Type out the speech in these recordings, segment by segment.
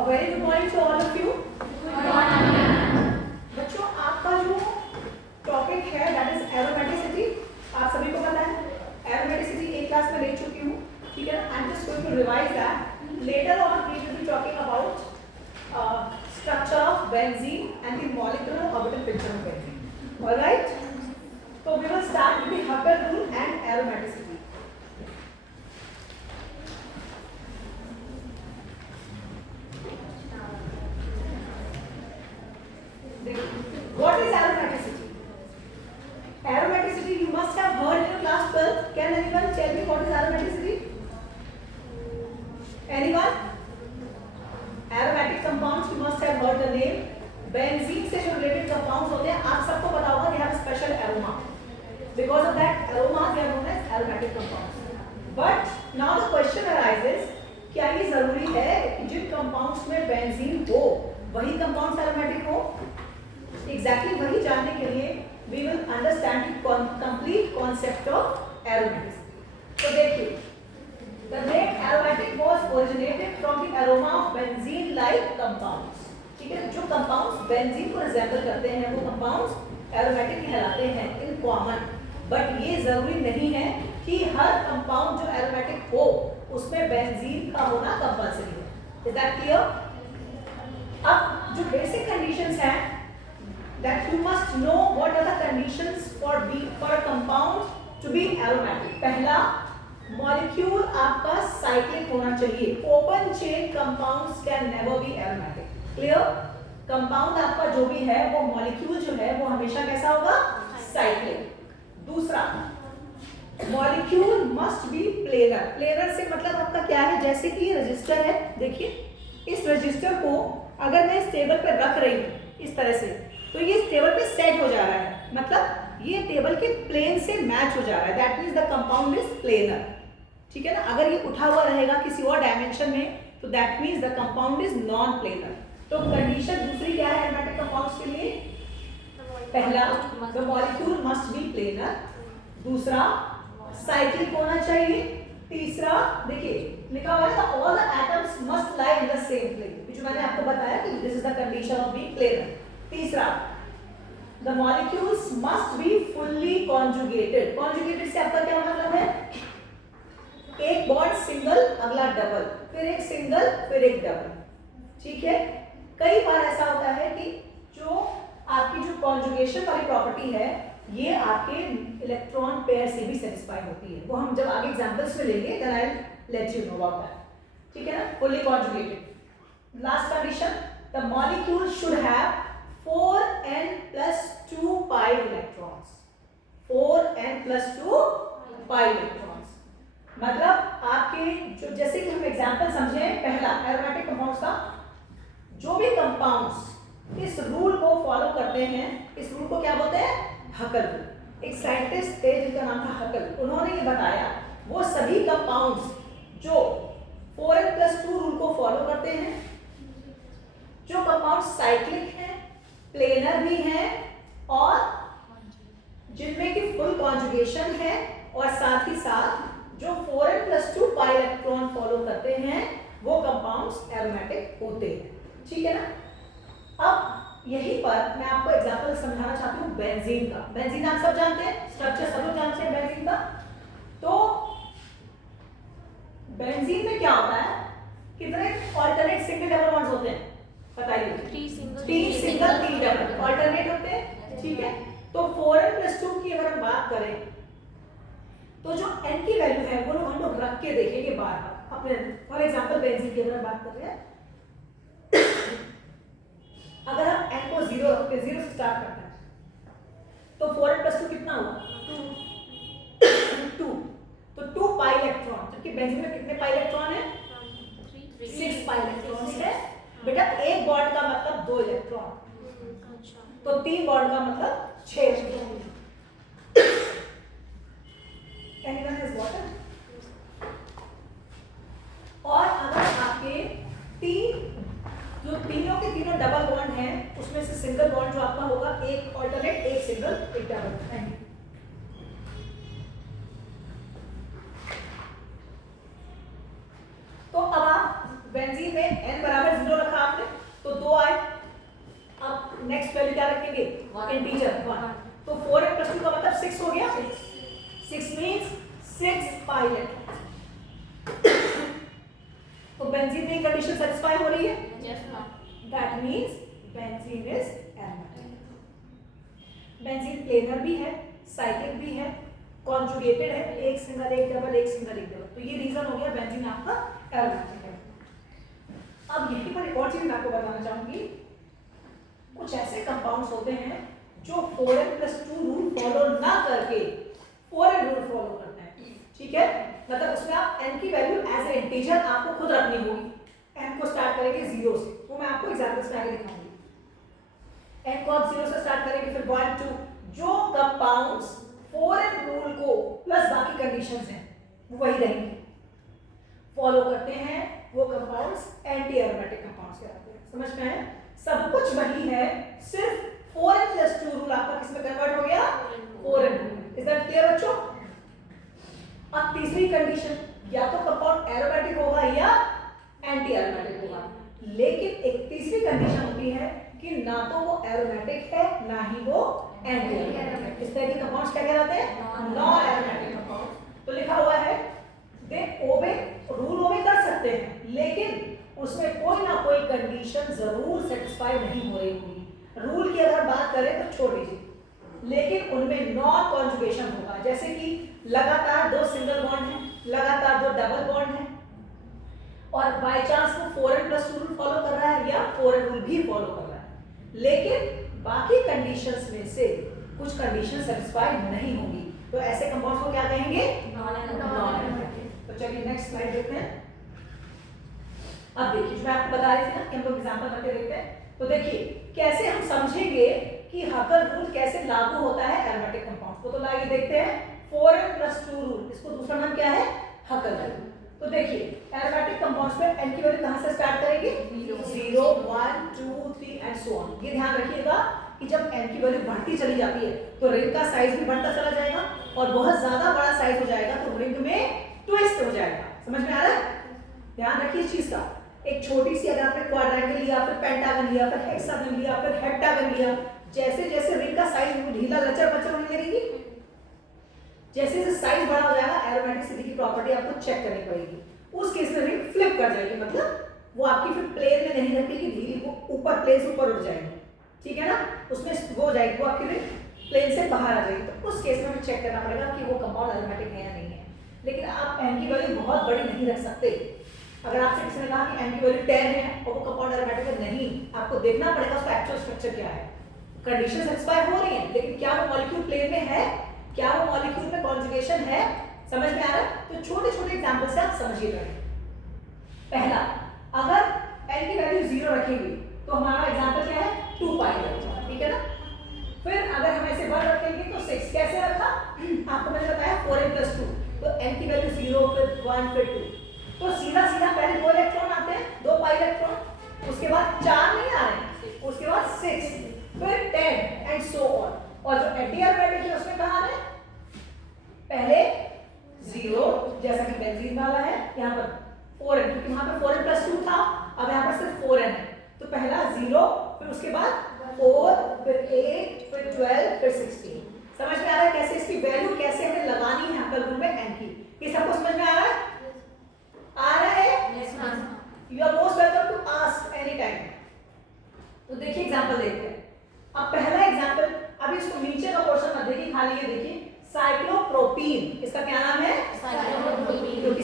A very good morning to all of you. बच्चों आपका जो टॉपिक है दैट इज एरोमेटिसिटी, आप सभी को पता है एरोमेटिसिटी एक क्लास में ले चुकी हूँ, ठीक है ना। I am just going to revise that. Later on we will be talking about structure of benzene and the molecular orbital picture of benzene. Alright, तो we will start with the Huckel rule and aromaticity. What is aromaticity? Aromaticity you must have heard in your class 12. Can anyone tell me what is aromaticity? Anyone? Aromatic compounds you must have heard the name. Benzene से जो related compounds होते हैं आप सबको पता होगा they have a special aroma. Because of that aroma they are known as aromatic compounds. But now the question arises, क्या ये जरूरी है कि जिन compounds में benzene हो वही compounds aromatic हो? Exactly वही जानने के लिए we will understand the complete concept of aromaticity. तो देखिए, the name aromatic was originated from the aroma of benzene-like compounds. ठीक है, जो compounds benzene को resemble करते हैं वो compounds aromatic कहलाते हैं in common. But ये जरूरी नहीं है कि हर compound जो aromatic हो उसमें benzene का होना compulsory है. Is that clear? अब जो basic conditions हैं that you must know what are the conditions for a compound to be aromatic. पहला, molecule आपका cyclic होना चाहिए. Open chain compounds can never be aromatic. Clear? Compound आपका जो भी है वो molecule जो है वो हमेशा कैसा होगा? Cyclic. दूसरा, molecule must be planar. Planar से मतलब आपका क्या है? जैसे कि रजिस्टर है, देखिए इस रजिस्टर को अगर मैं इस टेबल पर रख रही हूँ इस तरह से तो ये टेबल पे सेट हो जा रहा है, मतलब ये टेबल के प्लेन से मैच हो जा रहा है. That means the compound is planar. ठीक है ना. अगर ये उठा हुआ रहेगा किसी और डायमेंशन में तो that means the compound is non planar. तो कंडीशन दूसरी क्या है एरोमेटिक कंपाउंड्स के लिए? पहला, the molecule must be planar. दूसरा, साइक्लिक होना चाहिए. तीसरा, देखिए लिखा हुआ है all the atoms must lie in the same plane, जो मैंने आपको बताया कि this is the condition of being planar. तीसरा, the molecules must be fully conjugated. Conjugated से आपका क्या मतलब है? एक बॉन्ड सिंगल, अगला डबल, फिर एक सिंगल, फिर एक डबल. ठीक है. कई बार ऐसा होता है कि जो आपकी जो कॉन्जुगेशन वाली प्रॉपर्टी है ये आपके इलेक्ट्रॉन पेयर से भी सेटिस्फाई होती है. वो हम जब आगे एग्जांपल्स में लेंगे then I'll let you know about that. ठीक है ना. fully conjugated. Last condition, the molecule should have 4n plus 2 pi electrons. 4n plus 2 pi electrons. मतलब आपके जो जैसे कि हम एग्जांपल समझे पहला एरोमेटिक कंपाउंड्स का, जो भी कंपाउंड्स इस रूल को फॉलो करते हैं, इस रूल को क्या बोलते हैं? हकल रूल. एक साइंटिस्ट थे जिनका नाम था हकल. उन्होंने ये बताया वो सभी कंपाउंड्स जो 4n plus 2 रूल को फॉलो करते हैं, जो कंपाउंड साइक्लिक हैं, प्लेनर भी हैं और जिनमें की फुल कॉन्जुगेशन है और साथ ही साथ जो 4n plus 2 pi electron follow करते हैं वो कंपाउंड्स एरोमेटिक होते हैं. ठीक है ना. अब यहीं पर मैं आपको एग्जांपल समझाना चाहती हूँ बेंजीन का. बेंजीन आप सब जानते हैं, स्ट्रक्चर सब लोग जानते हैं बेंजीन का. तो बेंजीन में क्या होता है? कितने ऑल्टरनेट सिंगल डबल बॉन्ड्स होते हैं बताइए? 3 सिंगल 3 डबल ऑल्टरनेट होते हैं. ठीक है. तो 4n plus 2 की अगर हम बात करें तो जो n की वैल्यू है वो हम लोग रख के देखेंगे बार-बार अपने. फॉर एग्जांपल बेंजीन की अगर बात कर रहे हैं अगर हम n को 0 रखते हैं, 0 से स्टार्ट करते हैं तो 4n plus 2 कितना हुआ? 2. तो 2 पाई इलेक्ट्रॉन, जबकि बेंजीन में कितने पाई इलेक्ट्रॉन है? 6 पाई इलेक्ट्रॉन है. बेटा एक बॉन्ड का मतलब 2 इलेक्ट्रॉन, तो 3 बॉन्ड का मतलब 6 इलेक्ट्रॉन. Anyone has water? और अगर आपके जो तीनों के तीनों डबल बॉन्ड हैं उसमें से सिंगल बॉन्ड जो आपका होगा एक ऑल्टरनेट, एक सिंगल, एक डबल. तो अब आप बेंजीन में n बराबर 0 रखा नेक्स्ट वैल्यू क्या रखेंगे, इंटीजर 1। तो 4n + 2 का मतलब 6 हो गया। 6 मींस 6 pi इलेक्ट्रॉन। तो बेंजीन में कंडीशन सेटिस्फाई हो रही है? Yes ma'am. That means benzene is aromatic. Benzene planar भी है, साइक्लिक भी है, कॉन्जुगेटेड है, एक सिंगल एक डबल, एक सिंगल एक डबल। तो ये रीजन हो गया बेंजीन आपका एरोमेटिक है। अब यहीं पर एक और चीज मैं आपको बताना चाहूंगी। कुछ ऐसे कंपाउंड्स होते हैं जो 4n + 2 रूल फॉलो ना करके 4n रूल फॉलो करते हैं। ठीक है, मतलब उसमें आप n की वैल्यू एज ए इंटीजर आपको खुद रखनी होगी। n को स्टार्ट करेंगे 0 से, वो मैं आपको एग्जांपल्स में आगे दिखाऊंगी। n को आप 0 से स्टार्ट करेंगे, फिर 1 2। जो कंपाउंड्स 4n रूल को प्लस बाकी कंडीशंस हैं वो वही रहेंगे, फॉलो करते हैं, वो कंपाउंड्स एंटी एरोमेटिक कंपाउंड्स कहलाते हैं। समझ में आया? सब कुछ वही है, सिर्फ 4n + 2 रूल आपका किस में कन्वर्ट हो गया, 4n rule. Is that clear बच्चों? अब तीसरी कंडीशन, या तो कंपाउंड एरोमेटिक होगा या एंटी एरोमेटिक होगा, लेकिन एक तीसरी कंडीशन होती है कि ना तो वो एरोमेटिक है ना ही वो एंटी एरोमेटिक। इस तरह के कंपाउंड्स क्या कहलाते हैं, नॉन एरोमेटिक कंपाउंड्स। तो लिखा हुआ है दे ओबे, रूल ओबे कर सकते हैं, लेकिन उसमें कोई ना कोई कंडीशन जरूर सेटिस्फाई नहीं हो रही होगी। रूल की अगर बात करें तो छोड़ दीजिए, लेकिन उनमें नॉन कॉन्जुगेशन होगा। जैसे कि लगातार 2 सिंगल बॉन्ड हैं, लगातार 2 डबल बॉन्ड हैं, और बाय चांस वो 4n + 2 रूल फॉलो कर रहा है या 4n रूल भी फॉलो कर रहा है, लेकिन बाकी कंडीशंस में से कुछ कंडीशन सेटिस्फाई नहीं होंगी, तो ऐसे कंपाउंड्स को क्या कहेंगे, नॉन एरोमेटिक। तो चलिए नेक्स्ट स्लाइड देखते हैं। अब देखिए, जो मैं आपको बता रही थी ना कि हम लोग एग्जांपल करके देखते हैं, तो देखिए कैसे हम समझेंगे कि हकल रूल कैसे लागू होता है एरोमेटिक कंपाउंड्स को। तो लाइए देखते हैं 4n + 2 रूल, इसको दूसरा नाम क्या है, हकल रूल। तो देखिए एरोमेटिक कंपाउंड्स में n की वैल्यू कहां से स्टार्ट करेंगे, 0 1 2 3 एंड सो ऑन। ये ध्यान रखिएगा कि जब n की वैल्यू बढ़ती चली जाती है तो रिंग का साइज भी बढ़ता चला जाएगा, और बहुत ज्यादा बड़ा साइज हो जाएगा तो रिंग में ट्विस्ट हो जाएगा। समझ में आ रहा है? ध्यान रखिए इस चीज का। एक छोटी सी अगर आपने क्वाड्रेंगल लिया, फिर पेंटागन लिया, फिर हेक्सागन लिया, फिर हेप्टागन लिया, जैसे जैसे रिंग का साइज ढीला लचर पचर होने लगेगी, जैसे जैसे साइज बड़ा हो जाएगा, एरोमेटिसिटी की प्रॉपर्टी आपको चेक करनी पड़ेगी। उस केस में रिंग फ्लिप कर जाएगी, मतलब वो आपकी फिर प्लेन में नहीं रखेगी, ढीली, वो ऊपर प्लेन से ऊपर उठ जाएगी। ठीक है ना, उसमें वो हो जाएगी, वो आपकी रिंग प्लेन से बाहर आ जाएगी। तो उस केस में हमें चेक करना पड़ेगा कि वो कंपाउंड एरोमेटिक है या नहीं है। लेकिन आप n की वैल्यू बहुत बड़ी नहीं रख सकते। अगर आपसे किसी ने कहा कि n की वैल्यू 10 है और वो कंपाउंड एरोमेटिक है, नहीं, आपको देखना पड़ेगा उसका एक्चुअल स्ट्रक्चर क्या है। कंडीशन सेटिस्फाई हो रही है, लेकिन क्या वो मॉलिक्यूल प्लेन में है, क्या वो मॉलिक्यूल में कॉन्जुगेशन है, समझ में आ रहा है? तो छोटे छोटे एग्जांपल से आप समझिएगा। पहला, अगर n की वैल्यू 0 रखेंगे तो हमारा एग्जांपल क्या है, 2 पाई रहेगा, ठीक है ना। फिर अगर हम ऐसे 1 रखेंगे तो 6 कैसे रखा, आपको मैंने बताया 4n + 2, तो n की वैल्यू 0 फिर 1 फिर 2, तो सीधा सीधा पहले 2 इलेक्ट्रॉन आते हैं, 2 पाई इलेक्ट्रॉन, उसके बाद 4 नहीं आ रहे हैं, उसके बाद 6, फिर 10 एंड सो ऑन। और जो एंटी एरोमेटिक है उसमें कहां है, पहले 0 जैसा कि बेंजीन वाला है, यहाँ पर 4n, क्योंकि वहां पर 4n + 2 था, अब यहाँ पर सिर्फ 4n है, तो पहला 0, फिर उसके बाद 4, फिर 8, फिर 12, फिर 16। समझ में आ रहा है कैसे इसकी वैल्यू कैसे हमें लगानी है हकल रूल में n की? ये सबको समझ में आ रहा है? आ रहा है? Yes ma'am. You are most welcome to ask any time. तो देखिए एग्जांपल देखते हैं। अब पहला एग्जांपल, अभी इसको नीचे का पोर्शन मत देखिए, खाली ये देखिए साइक्लोप्रोपीन। इसका क्या नाम है, साइक्लोप्रोपीन। क्योंकि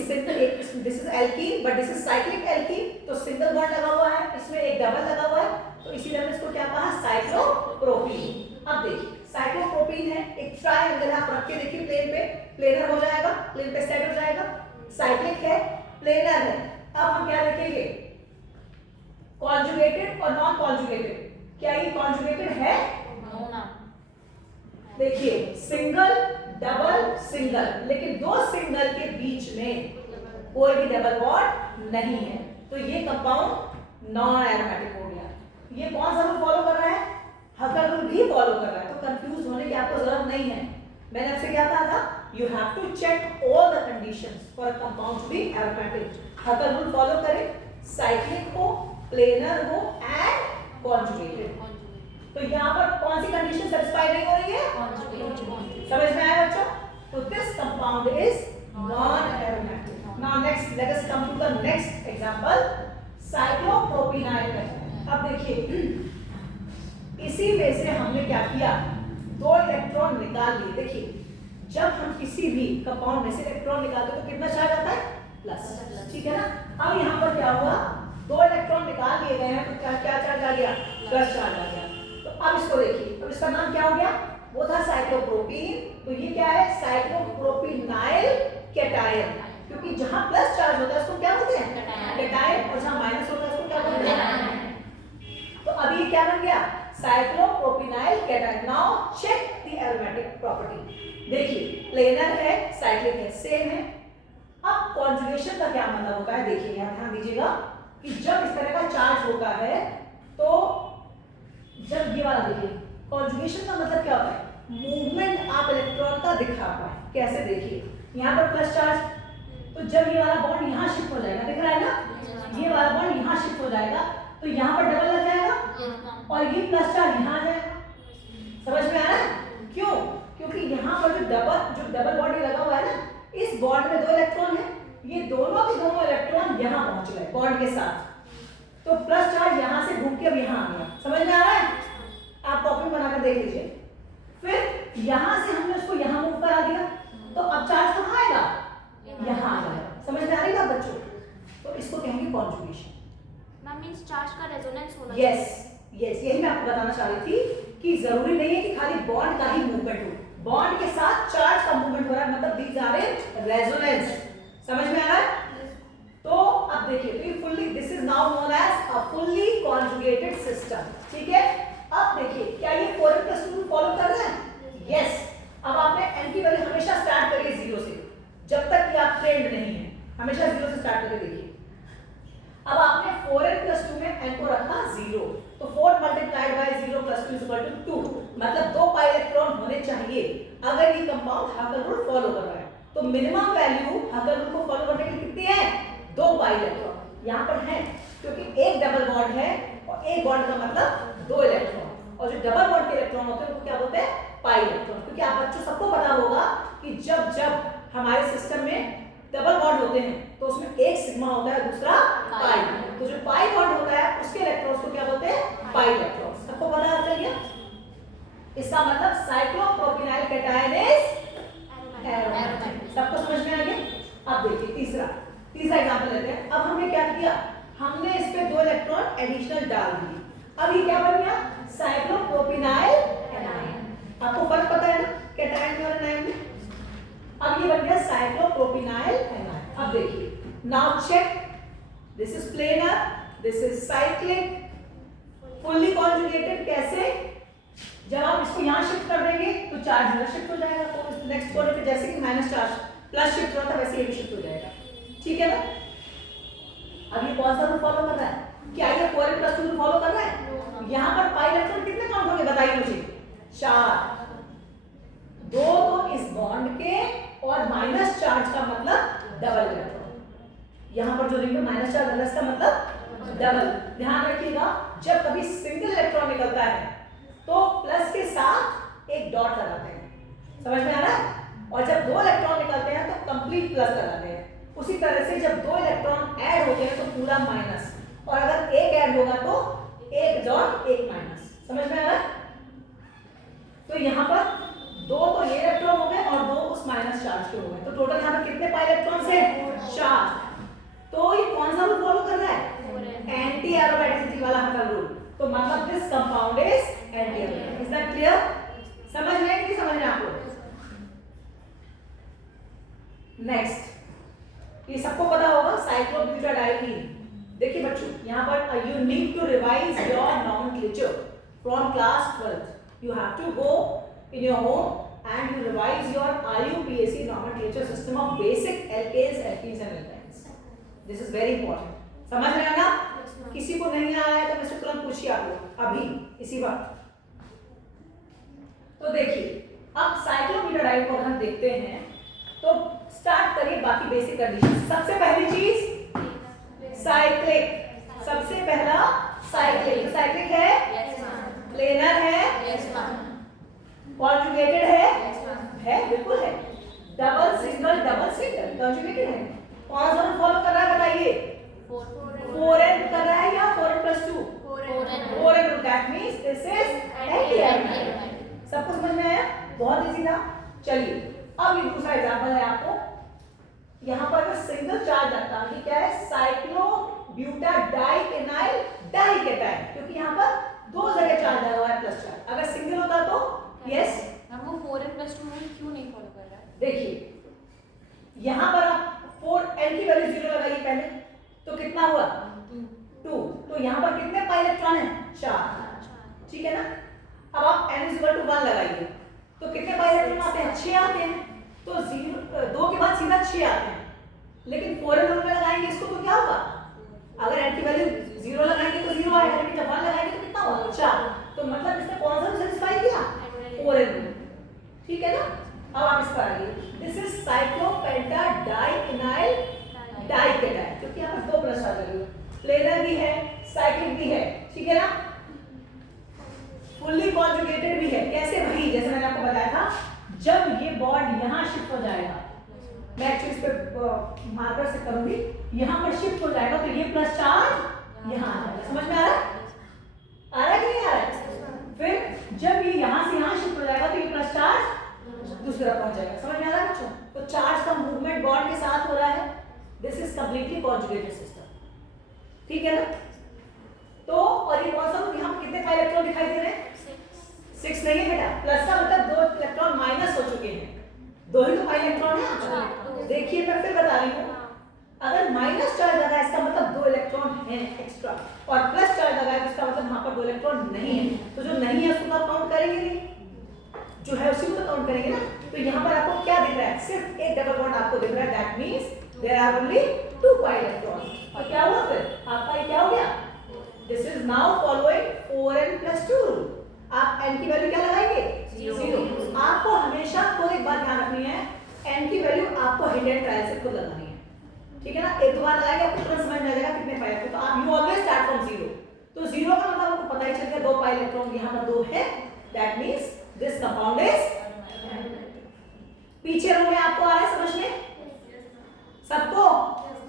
this is alkene but this is cyclic alkene, तो सिंगल बॉन्ड लगा हुआ है, इसमें एक डबल लगा हुआ है, तो इसीलिए हमने इसको क्या कहा, साइक्लोप्रोपीन। अब देखिए साइक्लोप्रोपीन है, एक ट्रायंगल आप रख के देखिए प्लेन पे, प्लेनर हो जाएगा, प्लेन पे सेट हो जाएगा, साइक्लिक है, प्लेनर है। अब हम क्या लिखेंगे, कॉन्जुगेटेड और नॉन कॉन्जुगेटेड। क्या ये कॉन्जुगेटेड है? नो ना। देखिए सिंगल डबल सिंगल, लेकिन 2 सिंगल के बीच में कोई भी डबल बॉन्ड नहीं है, तो ये कंपाउंड नॉन एरोमेटिक हो गया। ये कौन सा रूल फॉलो कर रहा है, हकल रूल भी फॉलो कर रहा है, तो कंफ्यूज होने की आपको जरूरत नहीं है। मैंने आपसे क्या कहा था, you have to check all the conditions for a compound to be aromatic. Hückel rule follow करें, साइक्लिक हो, प्लेनर हो एंड कॉन्जुगेटेड। तो यहाँ पर कौन सी कंडीशन सेटिस्फाई नहीं हो रही है? समझ में आया बच्चों? तो this compound is non aromatic. Now next let us come to the next example, cyclopropenyl. अब देखिए इसी में से हमने क्या किया, 2 इलेक्ट्रॉन निकाल लिए. देखिए जब हम किसी भी कंपाउंड में से इलेक्ट्रॉन निकालते हैं तो कितना चार्ज आता है? प्लस. ठीक है ना. अब यहाँ पर क्या हुआ, 2 इलेक्ट्रॉन निकाल लिए गए हैं तो क्या क्या चार्ज आ गया? प्लस चार्ज आ गया. तो अब इसको देखिए, अब इसका नाम क्या हो गया? वो था साइक्लोप्रोपीन. तो ये क्या है? साइक्लोप्रोपिनाइल कैटायन. क्योंकि जहां प्लस चार्ज होता है उसको क्या बोलते हैं? कैटायन. और जहां माइनस होता है उसको क्या बोलते हैं? तो अभी ये क्या बन गया? Cyclopropenyl cation. Now check the aromatic property. देखिए प्लेनर है, साइक्लिक है, सेम है. अब कॉन्जुगेशन का क्या मतलब होता है? देखिए यहां ध्यान दीजिएगा कि जब इस तरह का चार्ज होता है तो जब ये वाला देखिए, कॉन्जुगेशन का मतलब क्या होता है? मूवमेंट आप इलेक्ट्रॉन का दिखा पाए. कैसे? देखिए यहाँ पर प्लस चार्ज, तो जब ये वाला बॉन्ड यहाँ शिफ्ट हो जाएगा, दिख रहा है ना, ये वाला बॉन्ड यहाँ शिफ्ट हो जाएगा तो यहाँ पर डबल लग जाएगा और ये प्लस चार्ज यहाँ आ जाएगा. समझ में आ रहा है? क्यों? क्योंकि यहाँ पर जो डबल बॉन्ड लगा हुआ है ना, इस बॉन्ड में 2 इलेक्ट्रॉन है, ये दोनों के दोनों इलेक्ट्रॉन यहाँ पहुंच गए बॉन्ड के साथ. तो प्लस चार्ज यहाँ से घूम के अब यहाँ आ गया. समझ में आ रहा है? आप कॉपी बनाकर देख लीजिए. फिर यहाँ से हमने उसको यहाँ मूव करा दिया तो अब चार्ज कहाँ आएगा? यहाँ आ जाएगा. समझ में आ रही बात बच्चों? तो इसको कहेंगे कॉन्जुगेशन. मैम मींस चार्ज का रेजोनेंस होना. यस यही मैं आपको बताना चाह रही थी कि जरूरी नहीं है कि खाली बॉन्ड का ही मूवमेंट हो, बॉन्ड के साथ चार्ज का मूवमेंट हो रहा है, मतलब दीज आर इन रेजोनेंस. समझ में आ रहा है? तो अब देखिए, तो ये fully, this is now known as a fully conjugated system. ठीक है. अब देखिए क्या ये 4n+2 रूल फॉलो कर रहे हैं? यस. अब आपने n की वैल्यू हमेशा स्टार्ट करिए 0 से, जब तक कि आप ट्रेंड नहीं है, हमेशा 0 से स्टार्ट करके देखिए. अब आपने 4n+2 में n को रखा 0, तो 4 मल्टीप्लाइड बाय 0 + 2 = 2, मतलब 2 पाई इलेक्ट्रॉन होने चाहिए अगर ये कंपाउंड हकल रूल फॉलो कर रहा है. तो मिनिमम वैल्यू हकल रूल को फॉलो करने के लिए कितनी है? 2 पाई इलेक्ट्रॉन. यहाँ पर है क्योंकि एक डबल बॉन्ड है और एक बॉन्ड का मतलब 2 इलेक्ट्रॉन, और जो डबल बॉन्ड के इलेक्ट्रॉन होते हैं उनको क्या बोलते हैं? Pi electron. क्योंकि आप बच्चों सबको पता होगा कि जब हमारे सिस्टम में डबल बॉन्ड होते हैं तो उसमें एक सिग्मा होता है, दूसरा पाई. तो जो पाई बॉन्ड होता है उसके इलेक्ट्रॉन्स को क्या बोलते हैं? Pi electrons. सबको पता है? चलिए, इसका मतलब साइक्लोप्रोपिनाइल कैटायन इज एरोमेटिक. सबको समझ में आ गया? अब देखिए तीसरा एग्जांपल लेते हैं. अब हमने क्या किया? हमने इस पे 2 इलेक्ट्रॉन एडिशनल डाल दिए. अब ये क्या बन गया? साइक्लोप्रोपिनाइल एनायन. आपको फर्क पता है ना कैटायन और एनायन में? अब ये बन गया साइक्लोप्रोपिनाइल एनायन. अब देखिए, now check, this is planar, this is cyclic, fully conjugated. कैसे? जब आप इसको यहाँ शिफ्ट कर देंगे तो चार्ज इधर शिफ्ट हो जाएगा, तो नेक्स्ट कोने पे जैसे कि माइनस चार्ज प्लस शिफ्ट हुआ था वैसे ये भी शिफ्ट हो जाएगा. ठीक है ना? अब ये कौन सा रूल फॉलो कर रहा है? क्या ये 4n+2 रूल फॉलो कर रहा है? यहाँ पर पाई इलेक्ट्रॉन कितने काउंट होंगे बताइए मुझे? 4. 2 तो इस बॉन्ड के और माइनस चार्ज का मतलब डबल इलेक्ट्रॉन. यहाँ पर जो रिंग में माइनस चार्ज है इसका मतलब डबल. ध्यान रखिएगा, जब कभी सिंगल इलेक्ट्रॉन निकलता है तो प्लस के साथ एक डॉट लगाते हैं. समझ में आ रहा है? और जब 2 इलेक्ट्रॉन निकलते हैं तो कंप्लीट प्लस लगाते हैं. उसी तरह से जब 2 इलेक्ट्रॉन ऐड होते हैं तो पूरा माइनस, और अगर एक ऐड होगा तो एक डॉट एक माइनस. समझ में आ रहा है? तो यहाँ पर 2 तो ये इलेक्ट्रॉन हो गए और 2 उस माइनस चार्ज के हो गए, तो टोटल यहाँ पर कितने पाई इलेक्ट्रॉन्स हैं? 4. तो ये कौन सा रूल फॉलो कर रहा है? एंटी एरोमेटिसिटी वाला हकल रूल. तो मतलब this compound is anti aromatic. Is that clear? समझ रहे हैं कि नहीं समझ रहे हैं आप लोग? नेक्स्ट, ये सबको पता होगा साइक्लोब्यूटाडाइईन. देखिए बच्चों, यहाँ पर you need to revise your nomenclature from class 12th. You have to go in your home and you revise your IUPAC nomenclature system of basic alkanes, alkenes and alkynes. This is very important. समझ रहे हैं ना? किसी को नहीं आया है तो मुझसे तुरंत पूछिए आप लोग अभी इसी वक्त. तो देखिए, अब साइक्लोब्यूटाडाइईन को अगर हम देखते हैं तो स्टार्ट करिए बाकी बेसिक कंडीशन. सबसे पहली चीज साइक्लिक. सबसे पहला साइक्लिक. साइक्लिक है, प्लेनर है, यहाँ पर आप 4n की वैल्यू 0 लगाइए पहले, तो कितना हुआ 2। तो यहाँ पर कितने पाई इलेक्ट्रॉन है 4, ठीक है ना। अब आप n = 1 लगाइए, तो कितने पाई इलेक्ट्रॉन आते हैं 6 आते हैं। तो 2 के बाद सीधा 6 आते हैं, लेकिन 4n में लगाएंगे इसको तो क्या होगा, अगर n की वैल्यू 0 लगाएंगे तो 0 आएगा, लेकिन जब 1 लगाएंगे तो कितना होगा 4। तो मतलब इसने कौन सा सेटिस्फाई किया 4n, ठीक है ना। अब आप इस पर आइए, दिस इज साइक्लोपेंटाडाइइनाइल डाइकेटाइन, क्योंकि यहाँ पर 2 प्लस आ गई, प्लेनर भी है साइक्लिक भी है, ठीक है ना, फुल्ली कॉन्जुगेटेड भी है। कैसे भाई, जैसे मैंने आपको बताया था, जब ये बॉन्ड यहाँ शिफ्ट हो जाएगा, मैं एक्चुअली इस पे मार्कर से करूंगी, यहाँ पर शिफ्ट हो जाएगा तो ये प्लस चार्ज यहाँ आ जाएगा। समझ में आ रहा है, आ रहा है कि नहीं आ रहा है। फिर जब ये यहाँ से यहाँ शिफ्ट हो जाएगा तो ये प्लस चार्ज दूसरा पहुंच जाएगा। समझ में आ रहा है बच्चों। तो चार्ज का मूवमेंट बॉन्ड के साथ हो रहा है, this is completely conjugated system, ठीक है ना। तो और ये कौन सा, यहाँ पर कितने पाई इलेक्ट्रॉन दिखाई दे रहे हैं 6 नहीं है बेटा, प्लस का मतलब 2 इलेक्ट्रॉन माइनस हो चुके हैं, 2 ही तो पाई इलेक्ट्रॉन है। देखिए मैं फिर बता रही हूँ, अगर माइनस चार्ज लगा है इसका मतलब 2 इलेक्ट्रॉन हैं एक्स्ट्रा, और प्लस चार्ज लगा है इसका मतलब वहां पर 2 इलेक्ट्रॉन नहीं है। तो जो नहीं है उसको आप काउंट करेंगे नहीं, जो है उसी को काउंट करेंगे ना। तो यहाँ पर आपको क्या दिख रहा है, सिर्फ एक डबल बॉन्ड आपको दिख रहा है, that means there are only 2 pi electron. और क्या हुआ फिर आपका, ये क्या हो गया, this is now following 4n + 2 rule. आप n की वैल्यू क्या लगाएंगे 0। आपको हमेशा को एक बात ध्यान रखनी है, n की वैल्यू आपको हिट एंड ट्रायल से खुद लगानी है, ठीक है ना। एक दो बार लगाएंगे आपको तुरंत समझ में आ जाएगा कितने पाई इलेक्ट्रॉन। तो आप यू ऑलवेज स्टार्ट फ्रॉम 0। तो 0 का मतलब आपको पता ही चल गया 2 पाई इलेक्ट्रॉन यहाँ पर 2 है, that means this compound is. पीछे रो में आपको आ रहा है समझ में सबको,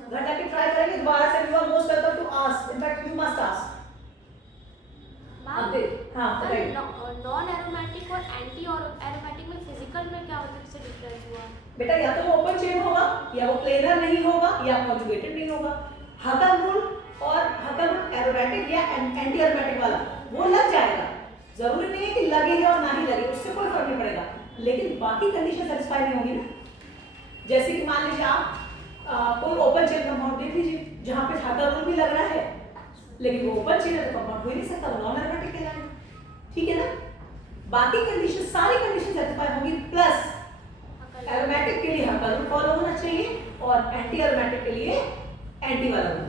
घर जाके ट्राई करेंगे दोबारा से। You are most welcome to ask, in fact you must ask. हाँ बताइए, नॉन एरोमेटिक और एंटी एरोमेटिक में फिजिकल में क्या मतलब से डिफरेंस हुआ बेटा, या तो वो ओपन चेन होगा, या वो प्लेनर नहीं होगा, या कॉन्जुगेटेड नहीं होगा। हकल रूल और हकल रूल एरोमेटिक या एंटी एरोमेटिक वाला वो लग जाएगा, जरूरी नहीं है कि लगे और ना ही लगे, उससे कोई फर्क नहीं पड़ेगा, लेकिन बाकी कंडीशन सेटिस्फाई नहीं होगी ना। जैसे कि मान लीजिए आप कोई ओपन चेन कंपाउंड देख लीजिए जहाँ पे हकल रूल भी लग रहा है, लेकिन वो ओपन चेन है तो कंपाउंड हो ही नहीं सकता, वो नॉन एरोमेटिक कहलाएगा, ठीक है ना। बाकी कंडीशन सारी कंडीशन सेटिस्फाई होंगी, प्लस एरोमेटिक के लिए हकल रूल फॉलो होना चाहिए और एंटी एरोमेटिक के लिए एंटी वाला रूल,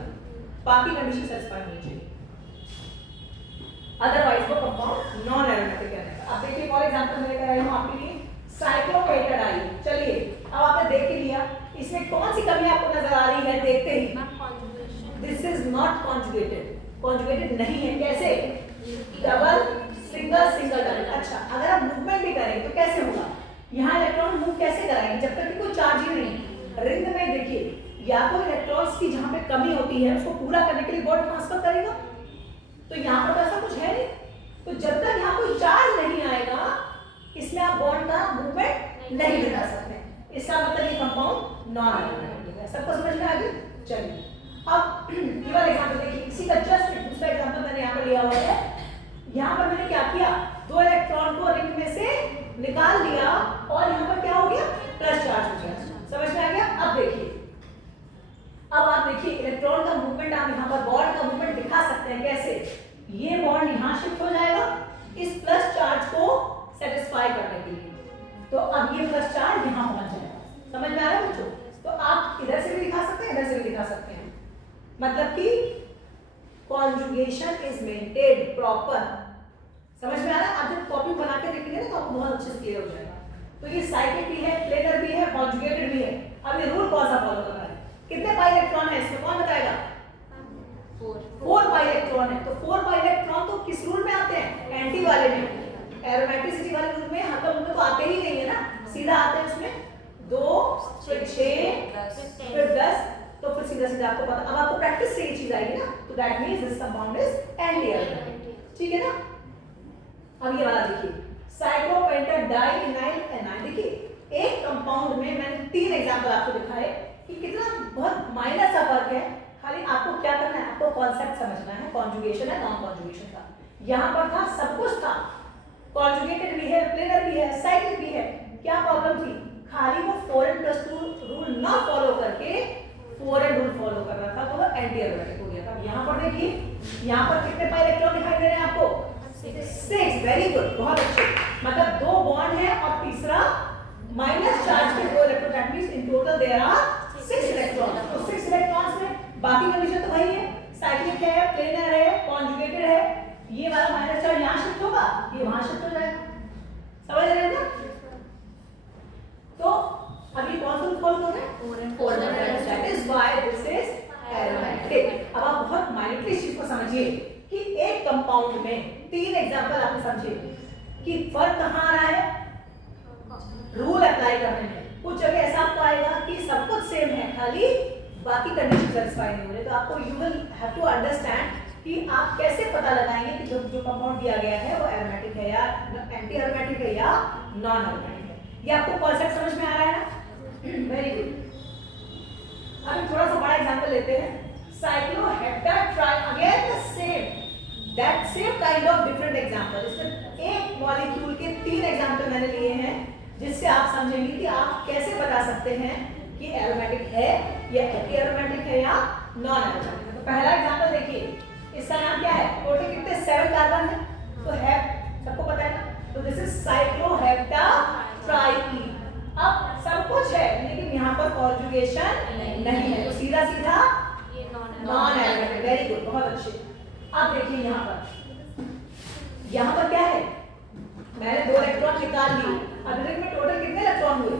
बाकी कंडीशन सेटिस्फाई होनी चाहिए, अदरवाइज वो कंपाउंड नॉन एरोमेटिक कहलाएगा। अब देखिए फॉर एग्जांपल मैं लेकर आई हूं आपके लिए साइक्लोपेंटाडाइन। चलिए अब आपने देख ही लिया, इसमें कौन सी कमी आपको नजर आ रही है देखते ही, this is not conjugated, conjugated नहीं है। कैसे, डबल सिंगल सिंगल डबल। अच्छा, अगर आप मूवमेंट भी करेंगे तो कैसे होगा, यहाँ इलेक्ट्रॉन मूव कैसे कराएंगे जब तक कि कोई चार्ज ही नहीं। रिंग में देखिए, या तो इलेक्ट्रॉन्स की जहाँ पे कमी होती है उसको पूरा करने के लिए बॉन्ड ट्रांसफर करेगा, तो यहाँ पर तो ऐसा कुछ है नहीं। तो जब तक यहाँ कोई चार्ज नहीं आएगा इसमें आप बॉन्ड का मूवमेंट नहीं बना सकते, इसका मतलब ये कंपाउंड नॉन एरोमेटिक है। सबको समझ में आ गई। चलिए अब ये वाला एग्जांपल देखिए, इसी का जस्ट दूसरा एग्जांपल मैंने यहाँ पर लिया हुआ है। यहाँ पर मैंने क्या किया, 2 इलेक्ट्रॉन को रिंग में से निकाल दिया और यहाँ पर क्या हो गया, प्लस चार्ज हो गया। समझ में आ गया। अब देखिए, अब आप देखिए इलेक्ट्रॉन का मूवमेंट, आप यहाँ पर बॉन्ड का मूवमेंट दिखा सकते हैं कैसे, ये बॉन्ड यहाँ शिफ्ट हो जाएगा इस प्लस चार्ज को सेटिस्फाई करने के लिए, तो अब ये प्लस चार्ज यहाँ पहुंच जाएगा। समझ में आ रहा है बच्चों। तो आप इधर से भी दिखा सकते हैं, इधर से भी दिखा सकते हैं, मतलब कि कॉन्जुगेशन इज मेंटेन्ड प्रॉपर। समझ में आ रहा है। आप जब कॉपी बना के देखेंगे ना तो आपको बहुत अच्छे से क्लियर हो जाएगा। तो ये साइक्लिक भी है, प्लेनर भी है, कॉन्जुगेटेड भी है। अब ये रूल कौन सा फॉलो कर रहा है, कितने पाई इलेक्ट्रॉन है इसमें, कौन बताएगा, 4 पाई इलेक्ट्रॉन है। तो 4 पाई इलेक्ट्रॉन तो किस रूल में आते हैं, एंटी वाले में, एरोमेटिसिटी वाले रूल में। हकल रूल में तो आते ही नहीं है ना, सीधा आते हैं उसमें 2 फिर 6 फिर 10, तो फिर सीधा सीधा आपको पता। अब आपको प्रैक्टिस से ये चीज आएगी ना, तो that means this compound is anti aromatic, ठीक है ना। अब ये वाला देखिए, साइक्लोपेंटाडाइइनाइल एनाइन। देखिए एक कंपाउंड में मैंने 3 एग्जांपल आपको दिखाए कि कितना बहुत माइनर सा फर्क है। खाली आपको क्या करना है, आपको कॉन्सेप्ट समझना है, कॉन्जुगेशन है, नॉन कॉन्जुगेशन का। यहाँ पर था, सब कुछ था, कॉन्जुगेटेड भी है, प्लेनर भी है, साइक्लिक भी है। क्या प्रॉब्लम थी, खाली वो 4n+2 रूल ना फॉलो करके 4n रूल फॉलो कर रहा था, तो वो एंटी एरोमेटिक हो गया था। यहाँ पर देखिए, यहाँ पर कितने पाई इलेक्ट्रॉन दिखाई दे रहे हैं आपको? 6। वेरी गुड, बहुत अच्छे। मतलब 2 बॉन्ड है और तीसरा माइनस चार्ज के 2 electron, that means in total there are 6 electron. तो 6 इलेक्ट्रॉन्स में बाकी कंडीशन तो वही है, साइक्लिक है, प्लेनर है, कॉन्जुगेटेड है। ये वाला माइनस चार्ज यहाँ शिफ्ट होगा, ये वहां शिफ्ट हो जाएगा। समझ रहे हैं ना? तो अभी कौन सा रूल फॉलो कर रहे हैं? That is why this is aromatic. अब आप बहुत माइन्यूटली इस चीज को समझिए कि एक कंपाउंड में 3 एग्जांपल आपने समझे कि फर्क कहां आ रहा है, रूल अप्लाई करने में। कुछ जगह ऐसा आपको आएगा कि सब कुछ सेम है, खाली बाकी कंडीशन सेटिस्फाई नहीं हो रहे। तो आपको you will have to understand कि आप कैसे पता लगाएंगे कि जो कंपाउंड दिया गया है वो एरोमेटिक है या एंटी एरोमेटिक है या नॉन एरोमेटिक है। ये आपको कॉन्सेप्ट समझ में आ रहा है ना? Very good. अब थोड़ा सा बड़ा एग्जांपल लेते हैं। Cycloheptatriene, again the same, that same kind of different example. इसमें एक मॉलिक्यूल के 3 एग्जांपल मैंने लिए हैं जिससे आप समझेंगे कि आप कैसे बता सकते हैं कि एरोमेटिक है या एंटी एरोमेटिक है या नॉन एरोमेटिक है। तो पहला एग्जांपल देखिए, इसका नाम क्या है? टोटल कितने 7 कार्बन है, तो है सबको पता है ना? तो दिस इज साइक्लोहेप्टाट्राई। अब सब कुछ है लेकिन यहाँ पर कॉन्जुगेशन नहीं है, तो सीधा सीधा ये नॉन एरोमेटिक। वेरी गुड, बहुत अच्छे। अब देखिए यहाँ पर क्या है? मैंने 2 इलेक्ट्रॉन निकाल लिए। अभी में टोटल कितने इलेक्ट्रॉन हुए?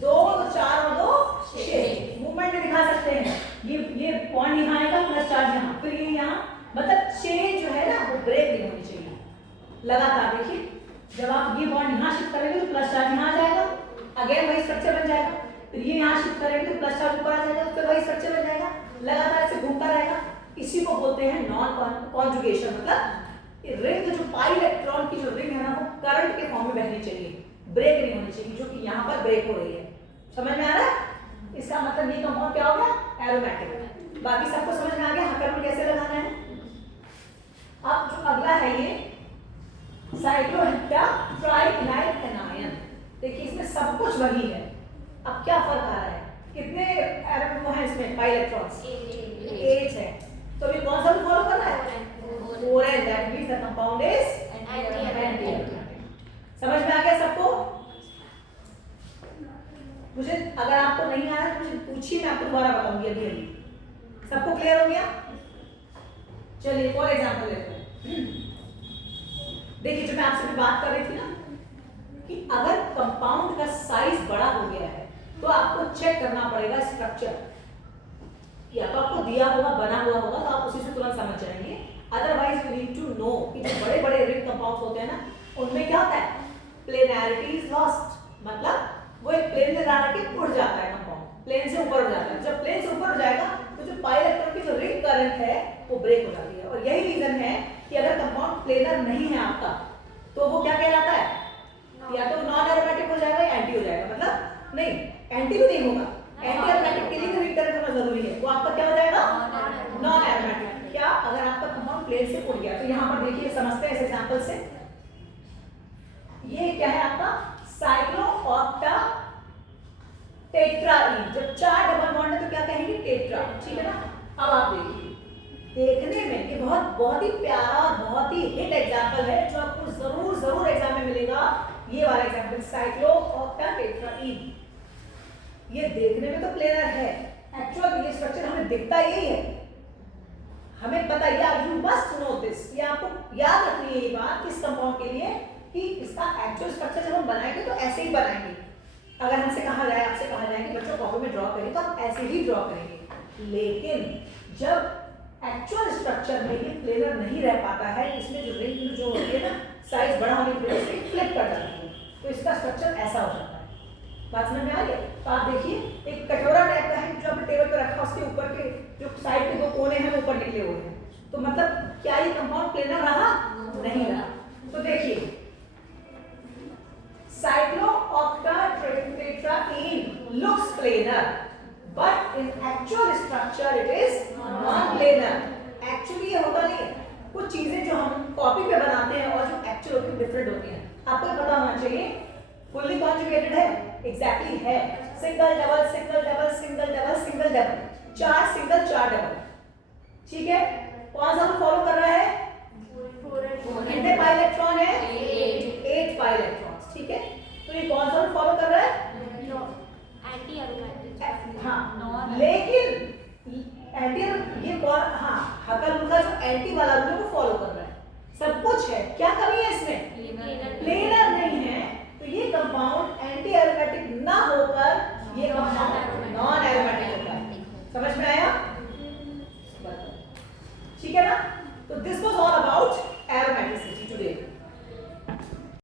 2, 4 और 2 6। मूवमेंट में दिखा सकते हैं, ये बॉन्ड यहाँ आएगा, प्लस चार्ज यहाँ, फिर ये यहाँ। मतलब चेन जो है ना वो ब्रेक नहीं होनी चाहिए लगातार। देखिए जब आप ये बॉन्ड यहाँ शिफ्ट करेंगे तो प्लस चार्ज यहाँ आ जाएगा, अगेन वही स्ट्रक्चर बन जाएगा। फिर ये यहाँ शिफ्ट करेंगे तो प्लस चार्ज ऊपर आ जाएगा, फिर वही स्ट्रक्चर बन जाएगा, लगातार ऐसे घूमता रहेगा। इसी को बोलते हैं नॉन कॉन्जुगेशन। मतलब रिंग, जो पाई इलेक्ट्रॉन की जो रिंग है ना वो करंट के फॉर्म में बहनी चाहिए, ब्रेक नहीं होनी चाहिए, जो कि यहाँ पर ब्रेक हो रही है। समझ में आ रहा है? इसका मतलब ये कंपाउंड क्या हो गया? एरोमेटिक। बाकी सबको समझ में आ गया हकर में कैसे लगाना है। अब जो अगला है ये साइक्लोहेप्टाट्राई इनाइल एनायन। देखिए इसमें सब कुछ वही है। अब क्या फर्क आ रहा है? कितने एटम है इसमें? पाई इलेक्ट्रॉन्स 8 है। तो अभी कौन सा फॉलो कर रहा है? 4n। That means the compound is anti. समझ में आ गया सबको? मुझे अगर आपको नहीं आ रहा तो मुझे पूछिए, मैं आपको दोबारा बताऊंगी। अभी सबको क्लियर हो गया? चलिए फॉर एग्जांपल लेते हैं। देखिए जो मैं आपसे बात कर रही थी ना कि अगर कंपाउंड का साइज बड़ा हो गया है तो आपको चेक करना पड़ेगा स्ट्रक्चर, या तो आपको दिया होगा, बना हुआ होगा, तो आप उसी से तुरंत समझ जाएंगे। Otherwise you need to know कि जो बड़े बड़े रिंग कंपाउंड्स होते हैं ना उनमें क्या होता है? Planarity is lost. मतलब वो एक प्लेन में जाकर के उड़ जाता है कंपाउंड, प्लेन से ऊपर उड़ जाता है। जब प्लेन से ऊपर उड़ जाएगा तो जो पाई इलेक्ट्रॉन की जो रिंग करंट है वो ब्रेक हो जाती है। और यही रीजन है कि अगर कंपाउंड प्लेनर नहीं है आपका तो वो क्या कहलाता है? या तो नॉन एरोमेटिक हो जाएगा या एंटी हो जाएगा। मतलब नहीं, एंटी भी नहीं होगा, एंटी एरोमेटिक के लिए रिंग करंट होना जरूरी है। वो आपका क्या हो जाएगा? Non aromatic. क्या अगर आपका कंपाउंड प्लेन से उड़ गया? तो यहाँ पर देखिए समझते हैं इस एग्जांपल से। ये क्या है आपका? साइक्लोऑक्टा टेट्राईन। जब 4 डबल बॉन्ड है तो क्या कहेंगे? टेट्रा। ठीक है ना? अब आप देखिए, देखने में ये बहुत ही प्यारा और बहुत ही हिट एग्जांपल है जो आपको जरूर एग्जाम में मिलेगा। ये वाला एग्जांपल साइक्लोऑक्टा टेट्राईन। ये देखने में तो प्लेनर है, एक्चुअल ये स्ट्रक्चर हमें दिखता यही है, हमें पता है। यू मस्ट नो दिस, ये आपको याद रखनी है ये बात इस कंपाउंड के लिए कि इसका एक्चुअल स्ट्रक्चर जब हम बनाएंगे तो ऐसे ही बनाएंगे। अगर हमसे कहा जाए, आपसे कहा जाए कि बच्चों कॉपी में ड्रॉ करें तो आप ऐसे ही ड्रॉ करेंगे। लेकिन जब एक्चुअल स्ट्रक्चर में ये प्लेनर नहीं रह पाता है, इसमें जो रिंग जो होती है ना साइज बड़ा होने की वजह से फ्लिप कर जाती है, तो इसका स्ट्रक्चर ऐसा हो जाता है। बात समझ में आ गई? तो आप देखिए एक कटोरा टाइप का है जो आपने टेबल पर रखा, उसके ऊपर के जो साइड के 2 कोने हैं वो ऊपर निकले हुए हैं। तो मतलब क्या ये कंपाउंड प्लेनर रहा? नहीं रहा। तो देखिए साइक्लोऑक्टा tetraene looks planar but in actual structure it is non-planar। Actually ये होता नहीं है। कुछ चीजें जो हम कॉपी पे बनाते हैं और जो एक्चुअल होती है डिफरेंट होती हैं। आपको पता होना चाहिए फुल्ली कॉन्जुगेटेड है एग्जैक्टली है, single double single double single double single double, 4 single 4 double, ठीक है। कौन सा फॉलो कर रहा है? कितने पाई इलेक्ट्रॉन है? 8 पाई इलेक्ट्रॉन्स, ठीक है। तो ये कौन सा फॉलो कर रहा है? Anti aromatic. हाँ, लेकिन एंटी ये कौन, हाँ हकल उनका जो एंटी वाला रूल है वो फॉलो कर रहा है, सब कुछ है, क्या कमी है इसमें? प्लेनर नहीं है, तो ये कंपाउंड एंटी एरोमेटिक ना होकर ये कंपाउंड नॉन एरोमेटिक होता है। समझ में आया? ठीक है ना? तो this was all about aromaticity today.